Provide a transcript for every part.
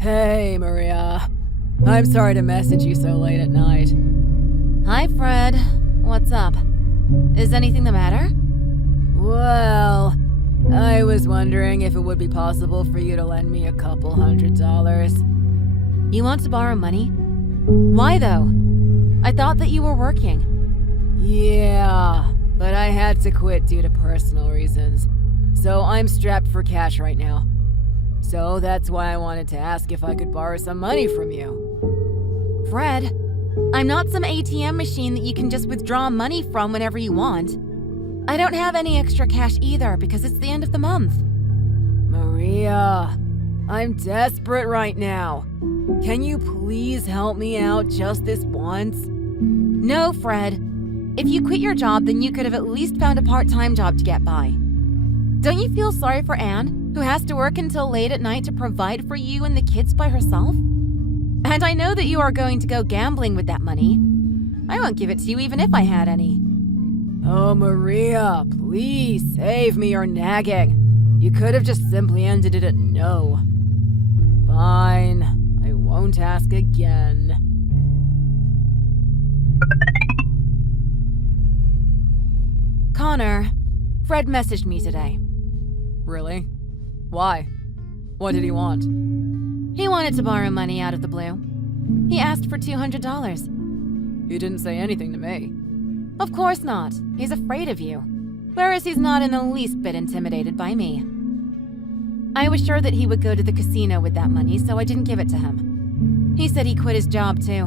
Hey, Maria. I'm sorry to message you so late at night. Hi, Fred. What's up? Is anything the matter? Well, I was wondering if it would be possible for you to lend me a couple $100. You want to borrow money? Why, though? I thought that you were working. Yeah, but I had to quit due to personal reasons. So I'm strapped for cash right now. So that's why I wanted to ask if I could borrow some money from you. Fred, I'm not some ATM machine that you can just withdraw money from whenever you want. I don't have any extra cash either because it's the end of the month. Maria, I'm desperate right now. Can you please help me out just this once? No, Fred. If you quit your job, then you could have at least found a part-time job to get by. Don't you feel sorry for Anne, who has to work until late at night to provide for you and the kids by herself? And I know that you are going to go gambling with that money. I won't give it to you even if I had any. Oh, Maria, please save me your nagging. You could have just simply ended it at no. Fine, I won't ask again. Connor, Fred messaged me today. Really? Why? What did he want? He wanted to borrow money out of the blue. He asked for $200. He didn't say anything to me. Of course not. He's afraid of you. Whereas he's not in the least bit intimidated by me. I was sure that he would go to the casino with that money, so I didn't give it to him. He said he quit his job too.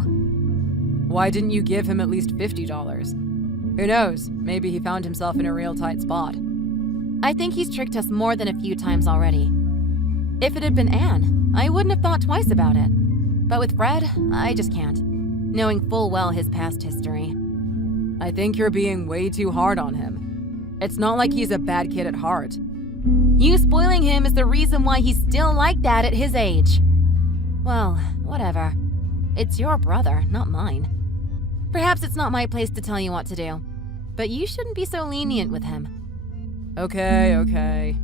Why didn't you give him at least $50? Who knows? Maybe he found himself in a real tight spot. I think he's tricked us more than a few times already. If it had been Anne, I wouldn't have thought twice about it. But with Fred, I just can't, knowing full well his past history. I think you're being way too hard on him. It's not like he's a bad kid at heart. You spoiling him is the reason why he's still like that at his age. Well, whatever. It's your brother, not mine. Perhaps it's not my place to tell you what to do, but you shouldn't be so lenient with him. Okay.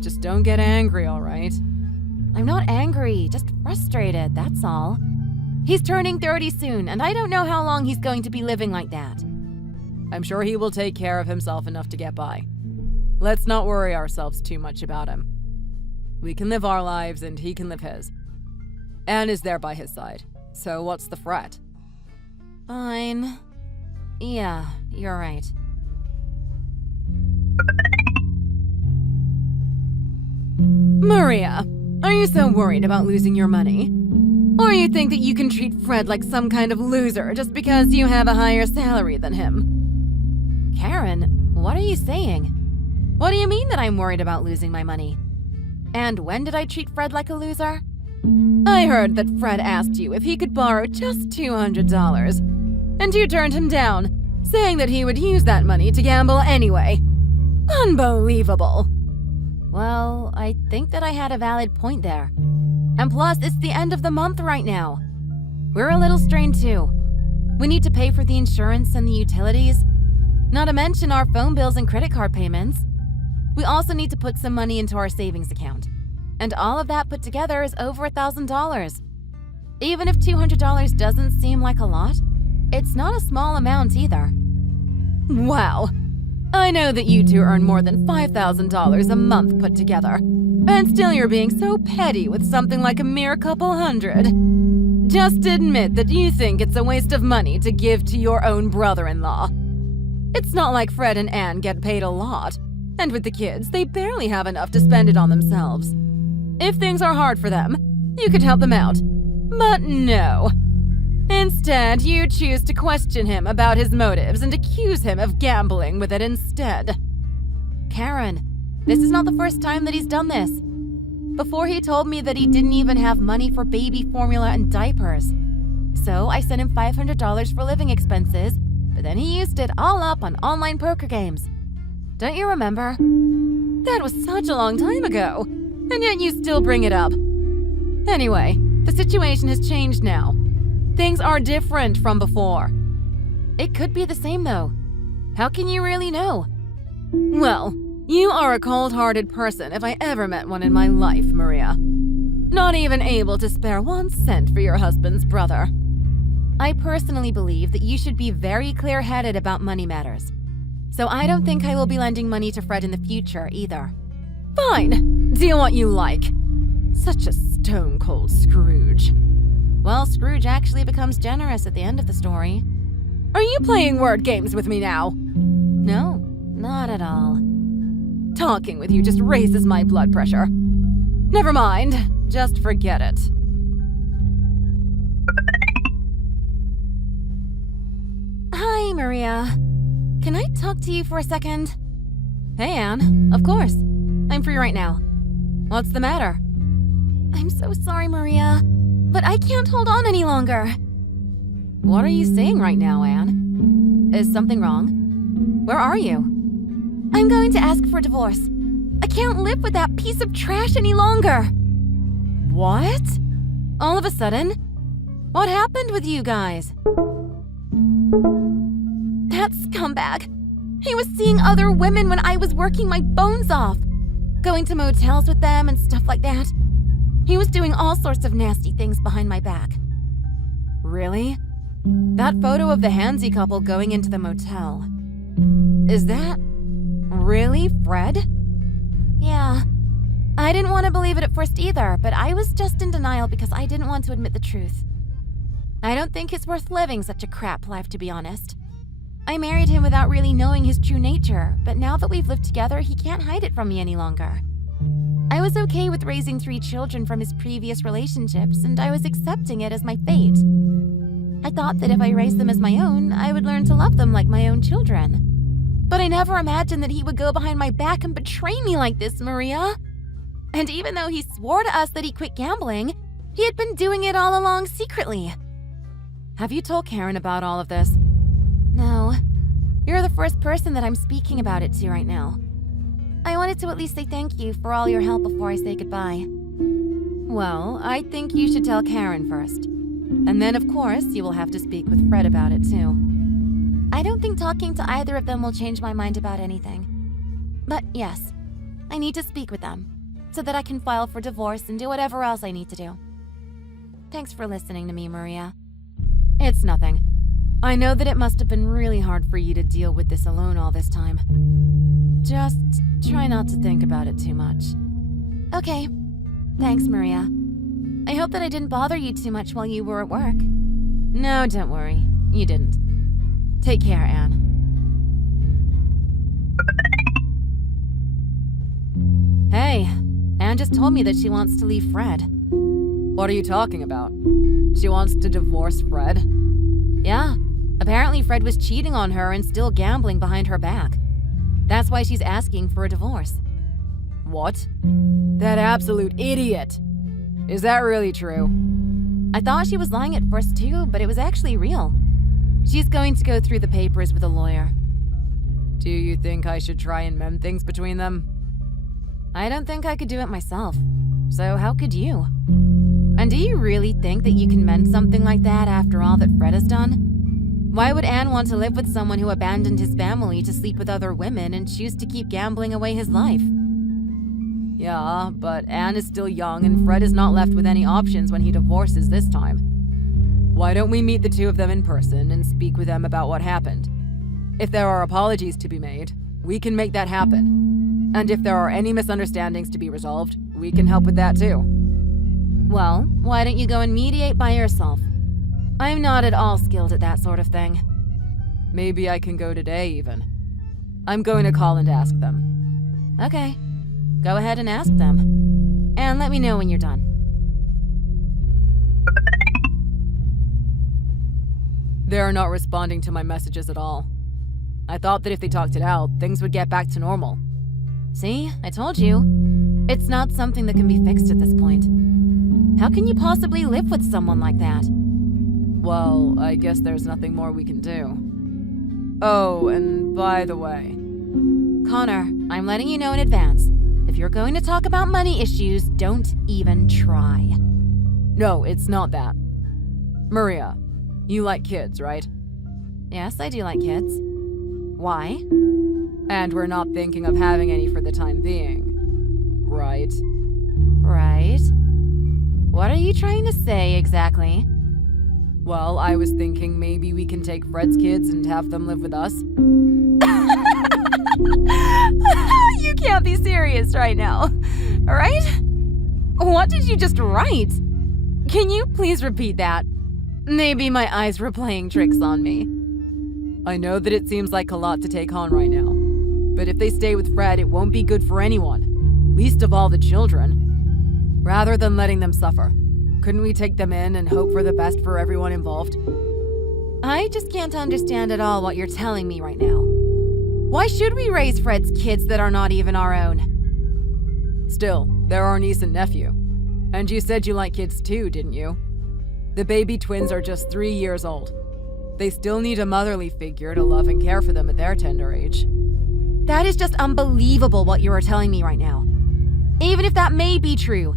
Just don't get angry, all right? I'm not angry, just frustrated, that's all. He's turning 30 soon, and I don't know how long he's going to be living like that. I'm sure he will take care of himself enough to get by. Let's not worry ourselves too much about him. We can live our lives and he can live his. Anne is there by his side, so what's the fret? Fine. Yeah, you're right. Maria, are you so worried about losing your money? Or you think that you can treat Fred like some kind of loser just because you have a higher salary than him? Karen, what are you saying? What do you mean that I'm worried about losing my money? And when did I treat Fred like a loser? I heard that Fred asked you if he could borrow just $200, and you turned him down, saying that he would use that money to gamble anyway. Unbelievable. Well, I think that I had a valid point there. And plus, it's the end of the month right now. We're a little strained too. We need to pay for the insurance and the utilities, not to mention our phone bills and credit card payments. We also need to put some money into our savings account. And all of that put together is over $1,000. Even if $200 doesn't seem like a lot, it's not a small amount either. Wow. I know that you two earn more than $5,000 a month put together, and still you're being so petty with something like a mere couple hundred. Just admit that you think it's a waste of money to give to your own brother-in-law. It's not like Fred and Anne get paid a lot, and with the kids, they barely have enough to spend it on themselves. If things are hard for them, you could help them out. But no. Instead, you choose to question him about his motives and accuse him of gambling with it instead. Karen, this is not the first time that he's done this. Before, he told me that he didn't even have money for baby formula and diapers. So I sent him $500 for living expenses, but then he used it all up on online poker games. Don't you remember? That was such a long time ago, and yet you still bring it up. Anyway, the situation has changed now. Things are different from before. It could be the same, though. How can you really know? Well, you are a cold-hearted person if I ever met one in my life, Maria. Not even able to spare 1 cent for your husband's brother. I personally believe that you should be very clear-headed about money matters. So I don't think I will be lending money to Fred in the future either. Fine! Do what you like. Such a stone-cold Scrooge. Well, Scrooge actually becomes generous at the end of the story. Are you playing word games with me now? No, not at all. Talking with you just raises my blood pressure. Never mind. Just forget it. Hi, Maria. Can I talk to you for a second? Hey, Anne. Of course. I'm free right now. What's the matter? I'm so sorry, Maria, but I can't hold on any longer. What are you saying right now, Anne? Is something wrong? Where are you? I'm going to ask for divorce. I can't live with that piece of trash any longer. What? All of a sudden? What happened with you guys? That scumbag. He was seeing other women when I was working my bones off. Going to motels with them and stuff like that. He was doing all sorts of nasty things behind my back. Really? That photo of the handsy couple going into the motel. Is that really Fred? Yeah. I didn't want to believe it at first either, but I was just in denial because I didn't want to admit the truth. I don't think it's worth living such a crap life, to be honest. I married him without really knowing his true nature, but now that we've lived together, he can't hide it from me any longer. I was okay with raising 3 children from his previous relationships, and I was accepting it as my fate. I thought that if I raised them as my own, I would learn to love them like my own children. But I never imagined that he would go behind my back and betray me like this, Maria. And even though he swore to us that he quit gambling, he had been doing it all along secretly. Have you told Karen about all of this? No. You're the first person that I'm speaking about it to right now. I wanted to at least say thank you for all your help before I say goodbye. Well, I think you should tell Karen first. And then, of course, you will have to speak with Fred about it too. I don't think talking to either of them will change my mind about anything. But yes, I need to speak with them, so that I can file for divorce and do whatever else I need to do. Thanks for listening to me, Maria. It's nothing. I know that it must have been really hard for you to deal with this alone all this time. Just try not to think about it too much. Okay. Thanks, Maria. I hope that I didn't bother you too much while you were at work. No, don't worry. You didn't. Take care, Anne. Hey, Anne just told me that she wants to leave Fred. What are you talking about? She wants to divorce Fred? Yeah. Apparently Fred was cheating on her and still gambling behind her back. That's why she's asking for a divorce. What? That absolute idiot! Is that really true? I thought she was lying at first too, but it was actually real. She's going to go through the papers with a lawyer. Do you think I should try and mend things between them? I don't think I could do it myself. So how could you? And do you really think that you can mend something like that after all that Fred has done? Why would Anne want to live with someone who abandoned his family to sleep with other women and choose to keep gambling away his life? Yeah, but Anne is still young and Fred is not left with any options when he divorces this time. Why don't we meet the two of them in person and speak with them about what happened? If there are apologies to be made, we can make that happen. And if there are any misunderstandings to be resolved, we can help with that too. Well, why don't you go and mediate by yourself? I'm not at all skilled at that sort of thing. Maybe I can go today even. I'm going to call and ask them. Okay. Go ahead and ask them. And let me know when you're done. They're not responding to my messages at all. I thought that if they talked it out, things would get back to normal. See? I told you. It's not something that can be fixed at this point. How can you possibly live with someone like that? Well, I guess there's nothing more we can do. Oh, and by the way... Connor, I'm letting you know in advance. If you're going to talk about money issues, don't even try. No, it's not that. Maria, you like kids, right? Yes, I do like kids. Why? And we're not thinking of having any for the time being, right? Right. you trying to say exactly? Well, I was thinking maybe we can take Fred's kids and have them live with us. You can't be serious right now, right? What did you just write? Can you please repeat that? Maybe my eyes were playing tricks on me. I know that it seems like a lot to take on right now, but if they stay with Fred, it won't be good for anyone, least of all the children. Rather than letting them suffer, couldn't we take them in and hope for the best for everyone involved? I just can't understand at all what you're telling me right now. Why should we raise Fred's kids that are not even our own? Still, they're our niece and nephew. And you said you like kids too, didn't you? The baby twins are just 3 years old. They still need a motherly figure to love and care for them at their tender age. That is just unbelievable what you are telling me right now. Even if that may be true,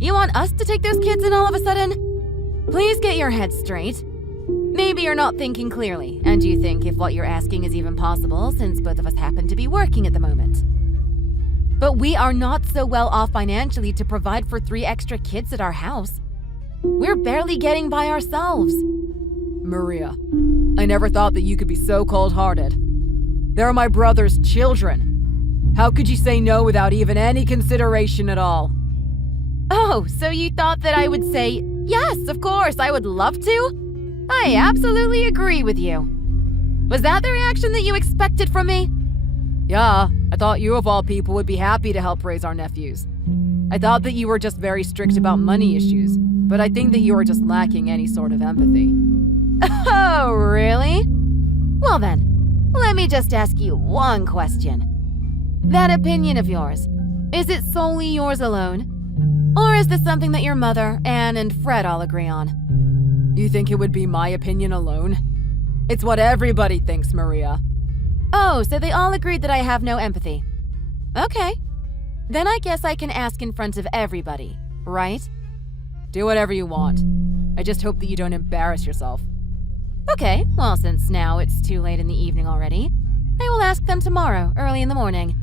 you want us to take those kids in all of a sudden? Please get your head straight. Maybe you're not thinking clearly, and you think if what you're asking is even possible since both of us happen to be working at the moment. But we are not so well off financially to provide for 3 extra kids at our house. We're barely getting by ourselves. Maria, I never thought that you could be so cold-hearted. They're my brother's children. How could you say no without even any consideration at all? Oh, so you thought that I would say, yes, of course, I would love to? I absolutely agree with you. Was that the reaction that you expected from me? Yeah, I thought you of all people would be happy to help raise our nephews. I thought that you were just very strict about money issues, but I think that you are just lacking any sort of empathy. Oh, really? Well then, let me just ask you one question. That opinion of yours, is it solely yours alone? Or is this something that your mother, Anne, and Fred all agree on? You think it would be my opinion alone? It's what everybody thinks, Maria. Oh, so they all agreed that I have no empathy. Okay. Then I guess I can ask in front of everybody, right? Do whatever you want. I just hope that you don't embarrass yourself. Okay, well, since now it's too late in the evening already, I will ask them tomorrow, early in the morning.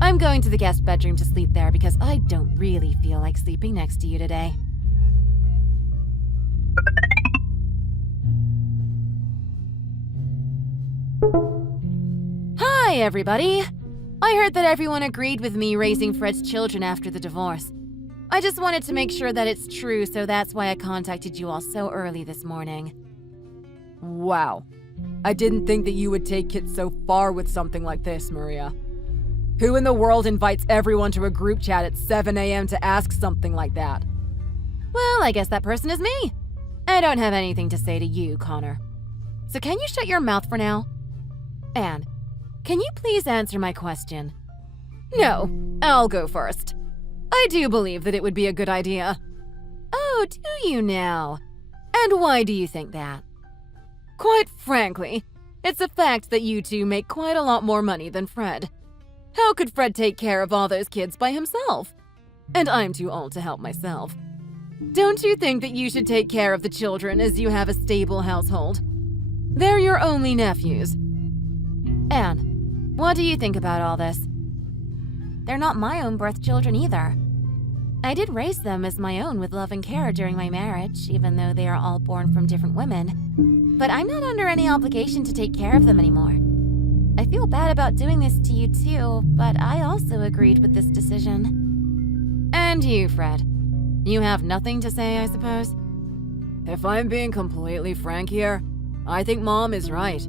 I'm going to the guest bedroom to sleep there because I don't really feel like sleeping next to you today. Hi, everybody. I heard that everyone agreed with me raising Fred's children after the divorce. I just wanted to make sure that it's true, so that's why I contacted you all so early this morning. Wow. I didn't think that you would take it so far with something like this, Maria. Who in the world invites everyone to a group chat at 7 a.m. to ask something like that? Well, I guess that person is me. I don't have anything to say to you, Connor. So can you shut your mouth for now? Anne, can you please answer my question? No, I'll go first. I do believe that it would be a good idea. Oh, do you now? And why do you think that? Quite frankly, it's a fact that you two make quite a lot more money than Fred. How could Fred take care of all those kids by himself? And I'm too old to help myself. Don't you think that you should take care of the children as you have a stable household? They're your only nephews. Anne, what do you think about all this? They're not my own birth children either. I did raise them as my own with love and care during my marriage, even though they are all born from different women. But I'm not under any obligation to take care of them anymore. I feel bad about doing this to you too, but I also agreed with this decision. And you, Fred? You have nothing to say, I suppose? If I'm being completely frank here, I think Mom is right.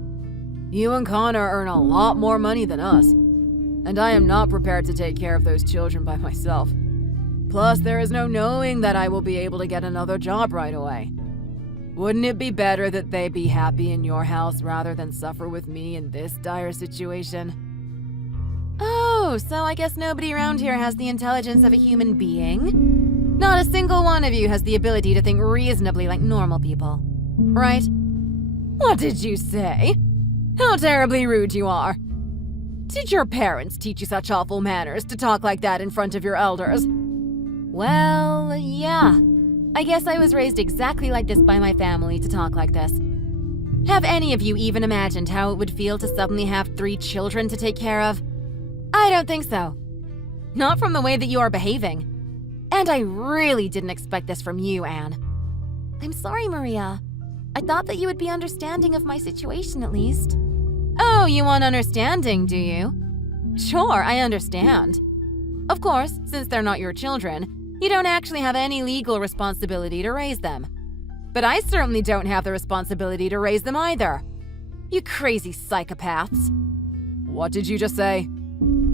You and Connor earn a lot more money than us, and I am not prepared to take care of those children by myself. Plus, there is no knowing that I will be able to get another job right away. Wouldn't it be better that they be happy in your house rather than suffer with me in this dire situation? Oh, so I guess nobody around here has the intelligence of a human being? Not a single one of you has the ability to think reasonably like normal people, right? What did you say? How terribly rude you are. Did your parents teach you such awful manners to talk like that in front of your elders? Well, yeah. I guess I was raised exactly like this by my family to talk like this. Have any of you even imagined how it would feel to suddenly have 3 children to take care of? I don't think so. Not from the way that you are behaving. And I really didn't expect this from you, Anne. I'm sorry, Maria. I thought that you would be understanding of my situation at least. Oh, you want understanding, do you? Sure, I understand. Of course, since they're not your children, you don't actually have any legal responsibility to raise them. But I certainly don't have the responsibility to raise them either. You crazy psychopaths. What did you just say?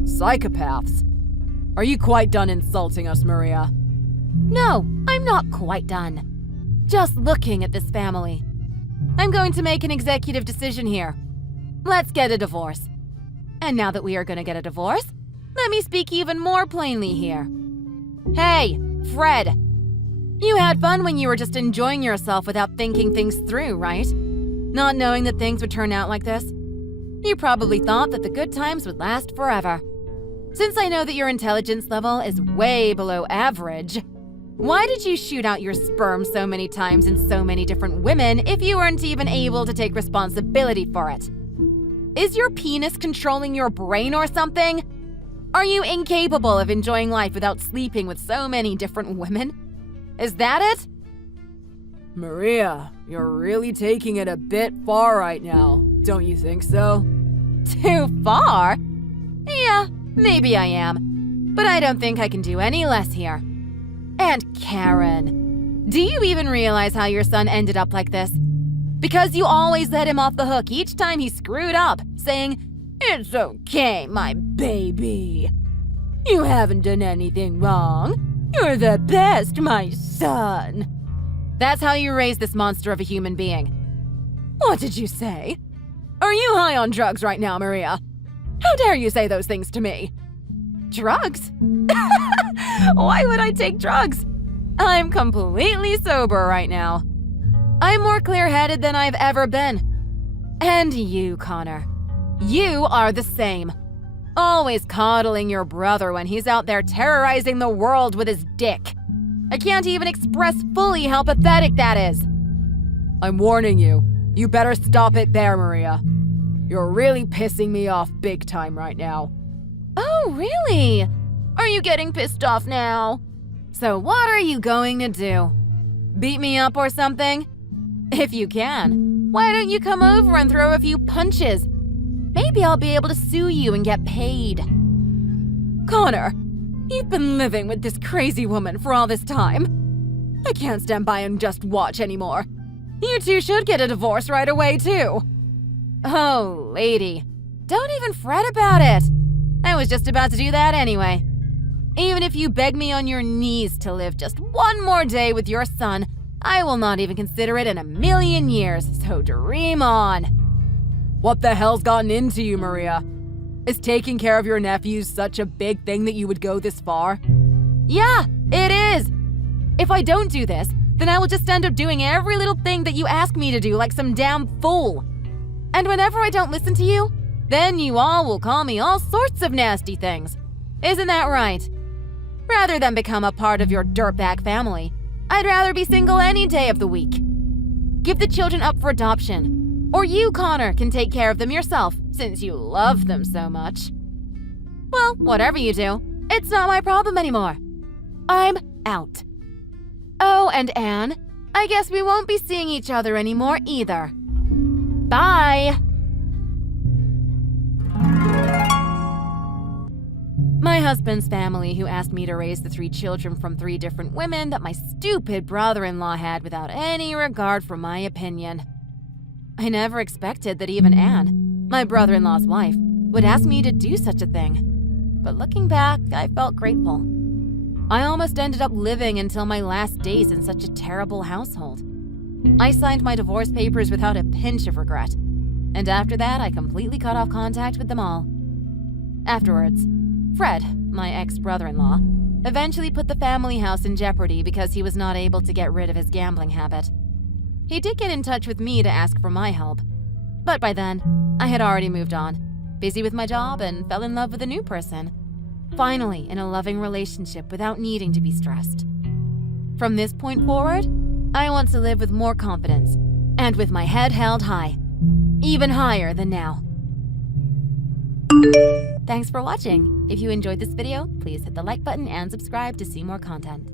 Psychopaths? Are you quite done insulting us, Maria? No, I'm not quite done. Just looking at this family. I'm going to make an executive decision here. Let's get a divorce. And now that we are going to get a divorce, let me speak even more plainly here. Hey, Fred. You had fun when you were just enjoying yourself without thinking things through, right? Not knowing that things would turn out like this. You probably thought that the good times would last forever. Since I know that your intelligence level is way below average, why did you shoot out your sperm so many times in so many different women if you weren't even able to take responsibility for it? Is your penis controlling your brain or something? Are you incapable of enjoying life without sleeping with so many different women? Is that it? Maria, you're really taking it a bit far right now, don't you think so? Too far? Yeah, maybe I am. But I don't think I can do any less here. And Karen, do you even realize how your son ended up like this? Because you always let him off the hook each time he screwed up, saying, "It's okay, my baby. You haven't done anything wrong. You're the best, my son." That's how you raise this monster of a human being. What did you say? Are you high on drugs right now, Maria? How dare you say those things to me? Drugs? Why would I take drugs? I'm completely sober right now. I'm more clear-headed than I've ever been. And you, Connor. You are the same. Always coddling your brother when he's out there terrorizing the world with his dick. I can't even express fully how pathetic that is. I'm warning you. You better stop it there, Maria. You're really pissing me off big time right now. Oh, really? Are you getting pissed off now? So what are you going to do? Beat me up or something? If you can, why don't you come over and throw a few punches? Maybe I'll be able to sue you and get paid. Connor, you've been living with this crazy woman for all this time. I can't stand by and just watch anymore. You two should get a divorce right away, too. Oh, lady, don't even fret about it. I was just about to do that anyway. Even if you beg me on your knees to live just one more day with your son, I will not even consider it in a million years, so dream on. What the hell's gotten into you, Maria? Is taking care of your nephews such a big thing that you would go this far? Yeah, it is. If I don't do this, then I will just end up doing every little thing that you ask me to do like some damn fool. And whenever I don't listen to you, then you all will call me all sorts of nasty things. Isn't that right? Rather than become a part of your dirtbag family, I'd rather be single any day of the week. Give the children up for adoption. Or you, Connor, can take care of them yourself, since you love them so much. Well, whatever you do, it's not my problem anymore. I'm out. Oh, and Anne, I guess we won't be seeing each other anymore either. Bye! My husband's family, who asked me to raise the 3 children from 3 different women that my stupid brother-in-law had without any regard for my opinion. I never expected that even Anne, my brother-in-law's wife, would ask me to do such a thing. But looking back, I felt grateful. I almost ended up living until my last days in such a terrible household. I signed my divorce papers without a pinch of regret, and after that, I completely cut off contact with them all. Afterwards, Fred, my ex-brother-in-law, eventually put the family house in jeopardy because he was not able to get rid of his gambling habit. He did get in touch with me to ask for my help, but by then, I had already moved on, busy with my job, and fell in love with a new person. Finally, in a loving relationship without needing to be stressed. From this point forward, I want to live with more confidence and with my head held high, even higher than now. Thanks for watching. If you enjoyed this video, please hit the like button and subscribe to see more content.